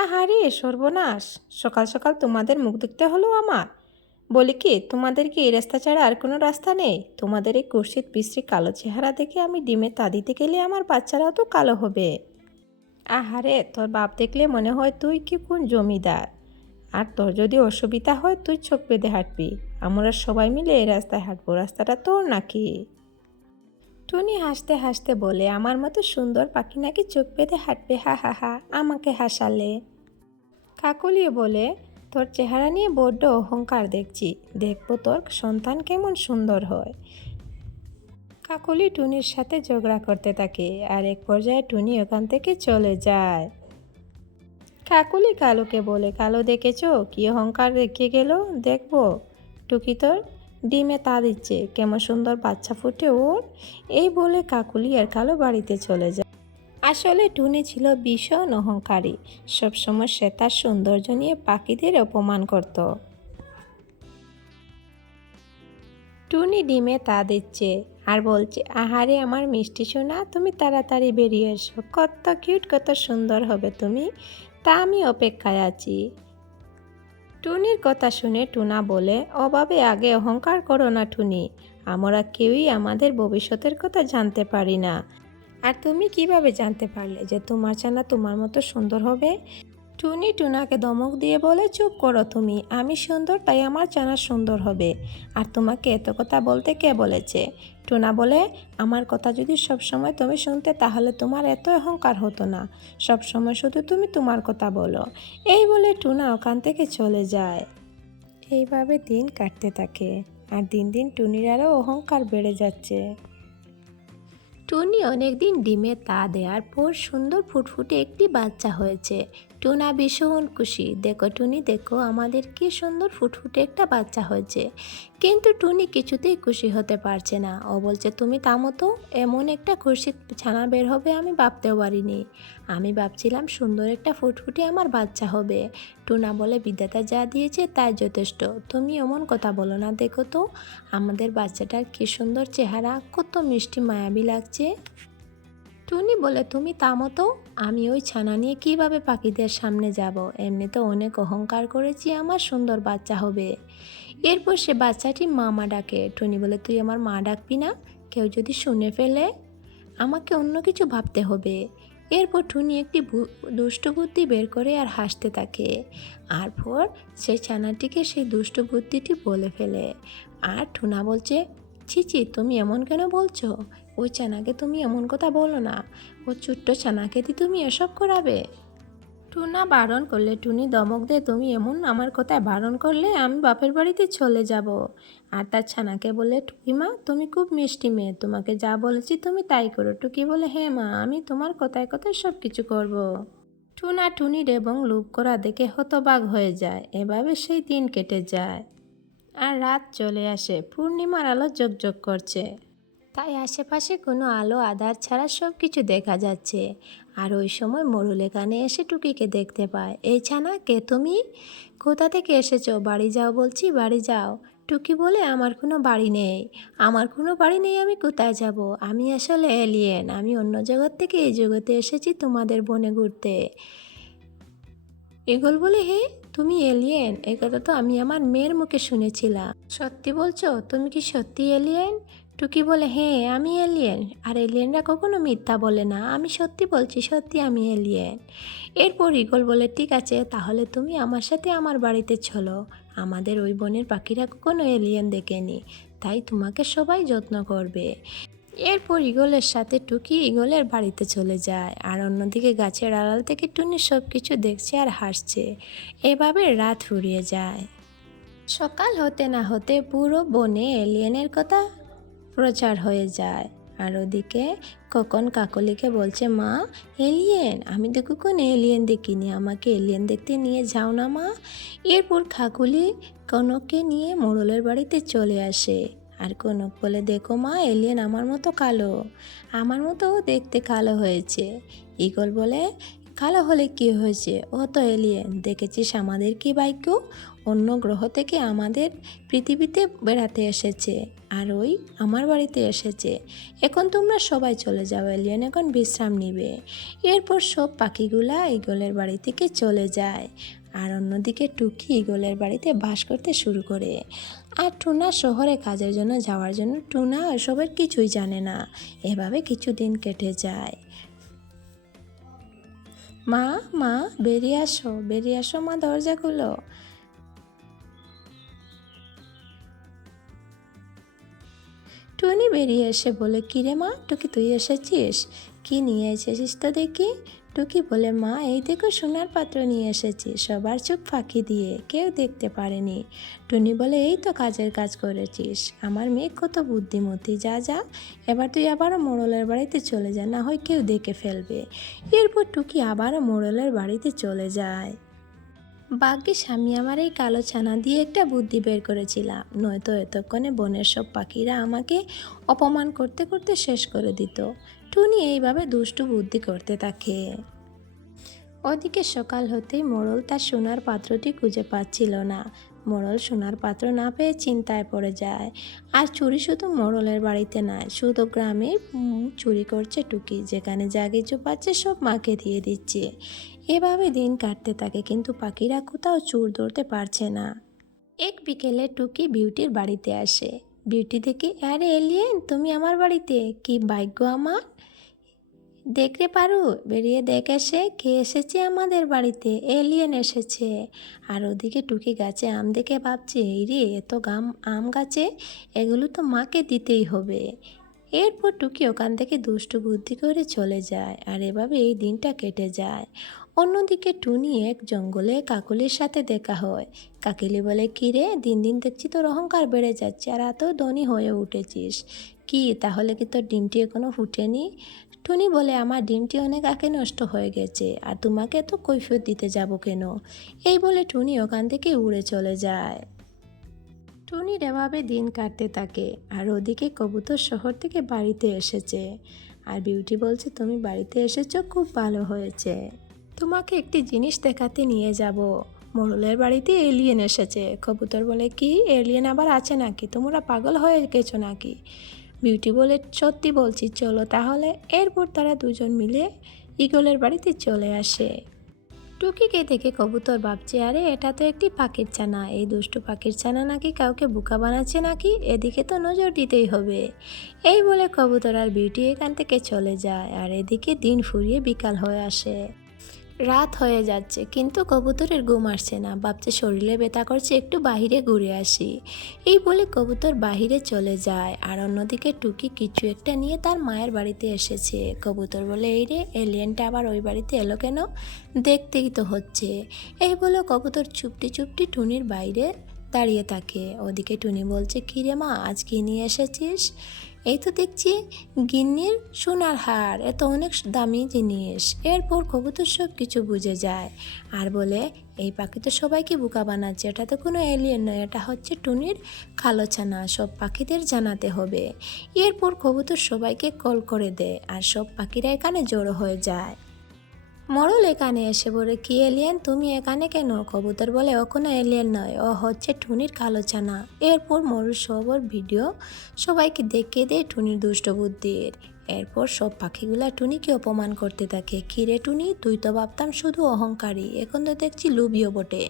আহারে সর্বনাশ! সকাল সকাল তোমাদের মুখ দেখতে হলো আমার। বলি কি, তোমাদের কি এই রাস্তা ছাড়া আর কোনো রাস্তা নেই? তোমাদের এই কুৎসিত বিশ্রী কালো চেহারা দেখে আমি ডিমে তা দিতে গেলে আমার বাচ্চারাও তো কালো হবে। আহারে, তোর বাপ দেখলে মনে হয় তুই কি কোন জমিদার। আর তোর যদি অসুবিধা হয় তুই চোখ বেঁধে হাঁটবি। আমরা সবাই মিলে এই রাস্তায় হাঁটবো, রাস্তাটা তোর নাকি? টুনি হাসতে হাসতে বলে, আমার মতো সুন্দর পাখি নাকি চোখ বেঁধে হাঁটবে? হা হা হা, আমাকে হাসালে। কাকলিও বলে, তোর চেহারা নিয়ে বড্ড অহংকার দেখছি, দেখবো তোর সন্তান কেমন সুন্দর হয়। কাকলি টুনির সাথে ঝগড়া করতে থাকে, আর এক পর্যায়ে টুনি ওখান থেকে চলে যায়। কাকলি কালোকে বলে, কালো দেখেছো কি অহংকার দেখিয়ে গেল? দেখবো টুকি তোর ডিমে তা দিচ্ছে, কেমন সুন্দর বাচ্চা ফুটে ওর। এই বলে কাকলি আর কালো বাড়িতে চলে যায়। আসলে টুনি ছিল ভীষণ অহংকারী। সবসময় সে তার সৌন্দর্য নিয়ে পাখিদের অপমান করত। টুনি ডিমে তা দিচ্ছে আর বলছে, আহারে আমার মিষ্টি সোনা, তুমি তাড়াতাড়ি বেরিয়ে এসো, কত কিউট, কত সুন্দর হবে তুমি, তা আমি অপেক্ষায় আছি। টুনির কথা শুনে টুনা বলে, অভাবে আগে অহংকার করো না টুনি, আমরা কেউই আমাদের ভবিষ্যতের কথা জানতে পারি না। আর তুমি কিভাবে জানতে পারলে যে তোমার ছানা তোমার মতো সুন্দর হবে? টুনি টুনাকে ধমক দিয়ে বলে, চুপ করো তুমি, আমি সুন্দর তাই আমার ছানা সুন্দর হবে। আর তোমাকে এত কথা বলতে কে বলেছে? টুনা বলে, আমার কথা যদি সবসময় তুমি শুনতে তাহলে তোমার এত অহংকার হতো না, সবসময় শুধু তুমি তোমার কথা বলো। এই বলে টুনা ওখান থেকে চলে যায়। এইভাবে দিন কাটতে থাকে, আর দিন দিন টুনির আরও অহংকার বেড়ে যাচ্ছে। টুনি অনেকদিন ডিমে তা দেওয়ার পর সুন্দর ফুটফুটে একটি বাচ্চা হয়েছে। টুনা ভীষণ খুশি, দেখো টুনি দেখো, আমাদের কি সুন্দর ফুটফুটে একটা বাচ্চা হয়েছে। কিন্তু টুনি কিছুতেই খুশি হতে পারছে না। ও বলছে, তুমি থামো তো, এমন একটা খুশি ছানা বের হবে আমি ভাবতেও পারিনি। আমি ভাবছিলাম সুন্দর একটা ফুটফুটে আমার বাচ্চা হবে। টুনা বলে, বিধাতা যা দিয়েছে তাই যথেষ্ট, তুমি এমন কথা বলো না, দেখো তো আমাদের বাচ্চাটার কি সুন্দর চেহারা, কত মিষ্টি মায়াবী লাগছে। টুনি বলে, তুমি থামো তো, আমি ওই ছানা নিয়ে কিভাবে পাখিদের সামনে যাব? এমনি তো অনেক অহংকার করেছি, আমার সুন্দর বাচ্চা হবে। এরপর সে বাচ্চাটি মামা ডাকে। টুনি বলে, তুই আমার মা ডাকবি না, কেউ যদি শুনে ফেলে? আমাকে অন্য কিছু ভাবতে হবে। এরপর টুনি একটি দুষ্ট বুদ্ধি বের করে আর হাসতে থাকে। আর পর সেই ছানাটিকে সেই দুষ্ট বুদ্ধিটি বলে ফেলে। আর টুনা বলছে, ছি ছি, তুমি এমন কেন বলছো? ওই ছানাকে তুমি এমন কথা বলো না, ও ছোট্ট ছানাকে দিয়ে তুমি এসব করাবে? টুনা বারণ করলে টুনি ধমক দেয়, তুমি এমন আমার কথায় বারণ করলে আমি বাপের বাড়িতে চলে যাব। আর তার ছানাকে বলে, টুকিমা তুমি খুব মিষ্টি মেয়ে, তোমাকে যা বলেছি তুমি তাই করো। টুকি বলে, হ্যাঁ মা, আমি তোমার কথায় কথায় সব কিছু করব। টুনা টুনির এবং লোভ করা দেখে হতবাক হয়ে যায়। এভাবে সেই দিন কেটে যায়। আর রাত চলে আসে, পূর্ণিমার আলো ঝকঝক করছে, তাই আশেপাশে কোনো আলো আধার ছাড়া সব কিছু দেখা যাচ্ছে। আর ওই সময় মোড়ল এখানে এসে টুকিকে দেখতে পায়। এই ছানা, কে তুমি? কোথা থেকে এসেছো? বাড়ি যাও বলছি, বাড়ি যাও। টুকি বলে, আমার কোনো বাড়ি নেই, আমার কোনো বাড়ি নেই, আমি কোথায় যাব? আমি আসলে এলিয়েন, আমি অন্য জগৎ থেকে এই জগতে এসেছি তোমাদের বনে ঘুরতে। ঈগল বলে, হে, তুমি এলিয়েন? এই কথা তো আমি আমার মেয়ের মুখে শুনেছিলাম, সত্যি বলছো? তুমি কি সত্যি এলিয়েন? টুকি বলে, হ্যাঁ আমি এলিয়েন, আর এলিয়েনরা কখনো মিথ্যা বলে না, আমি সত্যি বলছি, সত্যি আমি এলিয়েন। এরপর ঈগল বলে, ঠিক আছে, তাহলে তুমি আমার সাথে আমার বাড়িতে চলো, আমাদের ওই বনের পাখিরা কখনো এলিয়েন দেখেনি, তাই তোমাকে সবাই যত্ন করবে। এরপর ঈগলের সাথে টুকি ঈগলের বাড়িতে চলে যায়, আর অন্যদিকে গাছের আড়াল থেকে টুনি সব কিছু দেখছে আর হাসছে। এভাবে রাত ফুরিয়ে যায়। সকাল হতে না হতে পুরো বনে এলিয়েনের কথা প্রচার হয়ে যায়। আর ওদিকে কখন কাকলিকে বলছে, মা, এলিয়েন, আমি তো কখন এলিয়েন দেখিনি, আমাকে এলিয়েন দেখতে নিয়ে যাও না মা। এরপর কাকলি কনককে নিয়ে মোড়লের বাড়িতে চলে আসে। আর কনক বলে, দেখো মা, এলিয়েন আমার মতো কালো, আমার মতো দেখতে কালো হয়েছে। ঈগল বলে, কালো হলে কি হয়েছে, ও তো এলিয়েন। দেখেছিস আমাদের কি ভাগ্য, অন্য গ্রহ থেকে আমাদের পৃথিবীতে বেড়াতে এসেছে, আর ওই আমার বাড়িতে এসেছে। এখন তোমরা সবাই চলে যাও, এলিয়েন এখন বিশ্রাম নিবে। এরপর সব পাখিগুলা ঈগলের বাড়ি থেকে চলে যায়, আর অন্যদিকে টুকি ঈগলের বাড়িতে বাস করতে শুরু করে। আর টুনা শহরে কাজের জন্য যাওয়ার জন্য টুনা এসবের কিছুই জানে না। এভাবে কিছুদিন কেটে যায়। মা, মা, বেরিয়ে আসো, বেরিয়ে আসো মা, দরজা খুলো। টুনি বেরিয়ে এসে বলে, কিরে মা, টুকি তুই এসেছিস? কি নিয়ে এসেছিস তো দেখি? টুকি বলে, মা এই দেখো সোনার পাত্র নিয়ে এসেছি, সবার চোখ ফাঁকি দিয়ে, কেউ দেখতে পারেনি। টুনি বলে, এই তো কাজের কাজ করেছিস, আমার মেয়ে কত বুদ্ধিমতী। যা যা, এবার তুই আবারও মোড়লের বাড়িতে চলে যা, না হয় কেউ দেখে ফেলবে। এরপর টুকি আবারও মোড়লের বাড়িতে চলে যায়। ভাগ্যিস আমি আমার এই কালো ছানা দিয়ে একটা বুদ্ধি বের করেছিলাম, নয়তো এতক্ষণে বনের সব পাখিরা আমাকে অপমান করতে করতে শেষ করে দিত। টুনি এইভাবে দুষ্টু বুদ্ধি করতে থাকে। ওদিকে সকাল হতেই মোড়ল তার সোনার পাত্রটি খুঁজে পাচ্ছিল না। মোড়ল সোনার পাত্র না পেয়ে চিন্তায় পড়ে যায়। আর চুরি শুধু মোড়লের বাড়িতে নয়, শুধু গ্রামে চুরি করছে টুকি, যেখানে যা কিছু পাচ্ছে সব মাকে দিয়ে দিচ্ছে। এভাবে দিন কাটতে থাকে, কিন্তু পাখিরা কোথাও চোর ধরতে পারছে না। এক বিকেলে টুকি বিউটির বাড়িতে আসে। বিউটি দেখি, আরে এলিয়েন, তুমি আমার বাড়িতে, কি ভাগ্য আমার। দেখতে পারো, বেরিয়ে দেখ এসে কে এসেছে আমাদের বাড়িতে, এলিয়েন এসেছে। আর ওদিকে টুকি গাছে আম দেখে ভাবছে, এই রে, এত আম গাছে, এগুলো তো মাকে দিতেই হবে। এরপর টুকি ওখান থেকে দুষ্টু বুদ্ধি করে চলে যায়, আর এভাবে এই দিনটা কেটে যায়। অন্যদিকে টুনি এক জঙ্গলে কাকলির সাথে দেখা হয়। কাকলি বলে, কি রে, দিন দিন দেখছি তোর অহংকার বেড়ে যাচ্ছে, আর এত ধনী হয়ে উঠেছিস। কি তাহলে, কি তোর ডিমটি এখনো ফুটেনি? টুনি বলে, আমার ডিমটি অনেক আগে নষ্ট হয়ে গেছে, আর তোমাকে তো কৈফিয়ত দিতে যাব কেন? এই বলে টুনি ওখান থেকে উড়ে চলে যায়। টুনির এভাবে দিন কাটতে থাকে, আর ওদিকে কবুতর শহর থেকে বাড়িতে এসেছে। আর বিউটি বলছে, তুমি বাড়িতে এসেছো, খুব ভালো হয়েছে, তোমাকে একটি জিনিস দেখাতে নিয়ে যাব। মোড়লের বাড়িতে এলিয়েন এসেছে। কবুতর বলে, কি এলিয়েন আবার আছে নাকি? তোমরা পাগল হয়ে গেছো নাকি? বিউটি বলে, সত্যি বলছি, চলো তাহলে। এরপর তারা দুজন মিলে ঈগলের বাড়িতে চলে আসে। টুকিকে দেখে কবুতর ভাবছে, আরে এটা তো একটি পাখির ছানা, এই দুষ্টু পাখির ছানা নাকি কাউকে বোকা বানাচ্ছে নাকি, এদিকে তো নজর দিতেই হবে। এই বলে কবুতর আর বিউটি এখান থেকে চলে যায়, আর এদিকে দিন ফুরিয়ে বিকাল হয়ে আসে। রাত হয়ে যাচ্ছে, কিন্তু কবুতরের ঘুম আসছে না, ভাবছে শরীরে ব্যথা করছে, একটু বাহিরে ঘুরে আসি। এই বলে কবুতর বাহিরে চলে যায়, আর অন্যদিকে টুকি কিছু একটা নিয়ে তার মায়ের বাড়িতে এসেছে। কবুতর বলে, এই রে, এলিয়েনটা আবার ওই বাড়িতে এলো কেন? দেখতেই তো হচ্ছে। এই বলে কবুতর চুপটি চুপটি টুনির বাইরে দাঁড়িয়ে থাকে। ওদিকে টুনি বলছে, কী রে মা, আজ কি নিয়ে এসেছিস? এই তো দেখছি গিন্নির সোনার হার, এত অনেক দামি জিনিস। এরপর কবুতর সব কিছু বুঝে যায়, আর বলে, এই পাখি তো সবাইকে বোকা বানাচ্ছে, এটা তো কোনো এলিয়েন নয়, এটা হচ্ছে টুনির কালো ছানা, সব পাখিদের জানাতে হবে। এরপর কবুতর সবাইকে কল করে দেয়, আর সব পাখিরা এখানে জড়ো হয়ে যায়। মোড়ল এখানে এসে বলে, কি এলিয়েন, তুমি এখানে কেন? কবুতর বলে, ও কোনো এলিয়েন নয়, ও হচ্ছে টুনির কালো ছানা। এরপর মোড়ল সবার ভিডিও সবাইকে দেখিয়ে দেয় টুনির দুষ্ট বুদ্ধির। এরপর সব পাখিগুলা টুনিকে অপমান করতে থাকে। কিরে টুনি, তুই তো ভাবতাম শুধু অহংকারী, এখন তো দেখছি লুবিও বটে,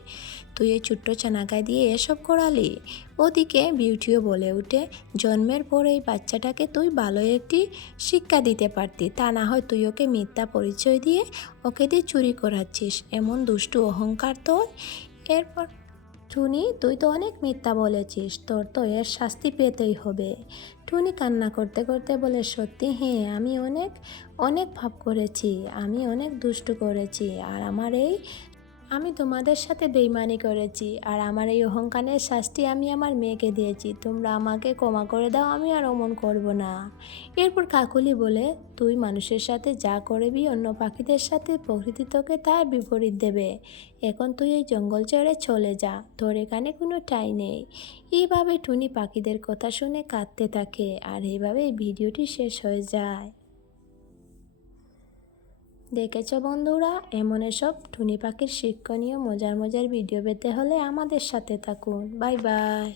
তুই এই ছোট্ট ছানাকায় দিয়ে এসব করালি। ওদিকে বিউটিও বলে উঠে, জন্মের পর এই বাচ্চাটাকে তুই ভালো একটি শিক্ষা দিতে পারতি, তা না হয় তুই ওকে মিথ্যা পরিচয় দিয়ে ওকে দিয়ে চুরি করাচ্ছিস, এমন দুষ্টু অহংকার তোর। এরপর, টুনি, তুই তো অনেক মিথ্যা বলেছিস, তোর তো এর শাস্তি পেতেই হবে। টুনি কান্না করতে করতে বলে, সত্যি, হ্যাঁ, আমি অনেক অনেক পাপ করেছি, আমি অনেক দুষ্টু করেছি, আর আমি তোমাদের সাথে বেইমানি করেছি, আর আমার এই অহংকারের শাস্তি আমি আমার মেয়েকে দিয়েছি, তোমরা আমাকে ক্ষমা করে দাও, আমি আর অমন করব না। এরপর কাকুলি বলে, তুই মানুষের সাথে যা করবি, অন্য পাখিদের সাথে প্রকৃতি তোকে তার বিপরীত দেবে। এখন তুই এই জঙ্গল ছেড়ে চলে যা, তোর এখানে কোনো ঠাঁই নেই। এইভাবে টুনি পাখিদের কথা শুনে কাঁদতে থাকে, আর এইভাবে এই ভিডিওটি শেষ হয়ে যায়। দেখেছো বন্ধুরা, এমন এসব টুনি পাখির শিক্ষণীয় মজার মজার ভিডিও পেতে হলে আমাদের সাথে থাকুন। Bye bye.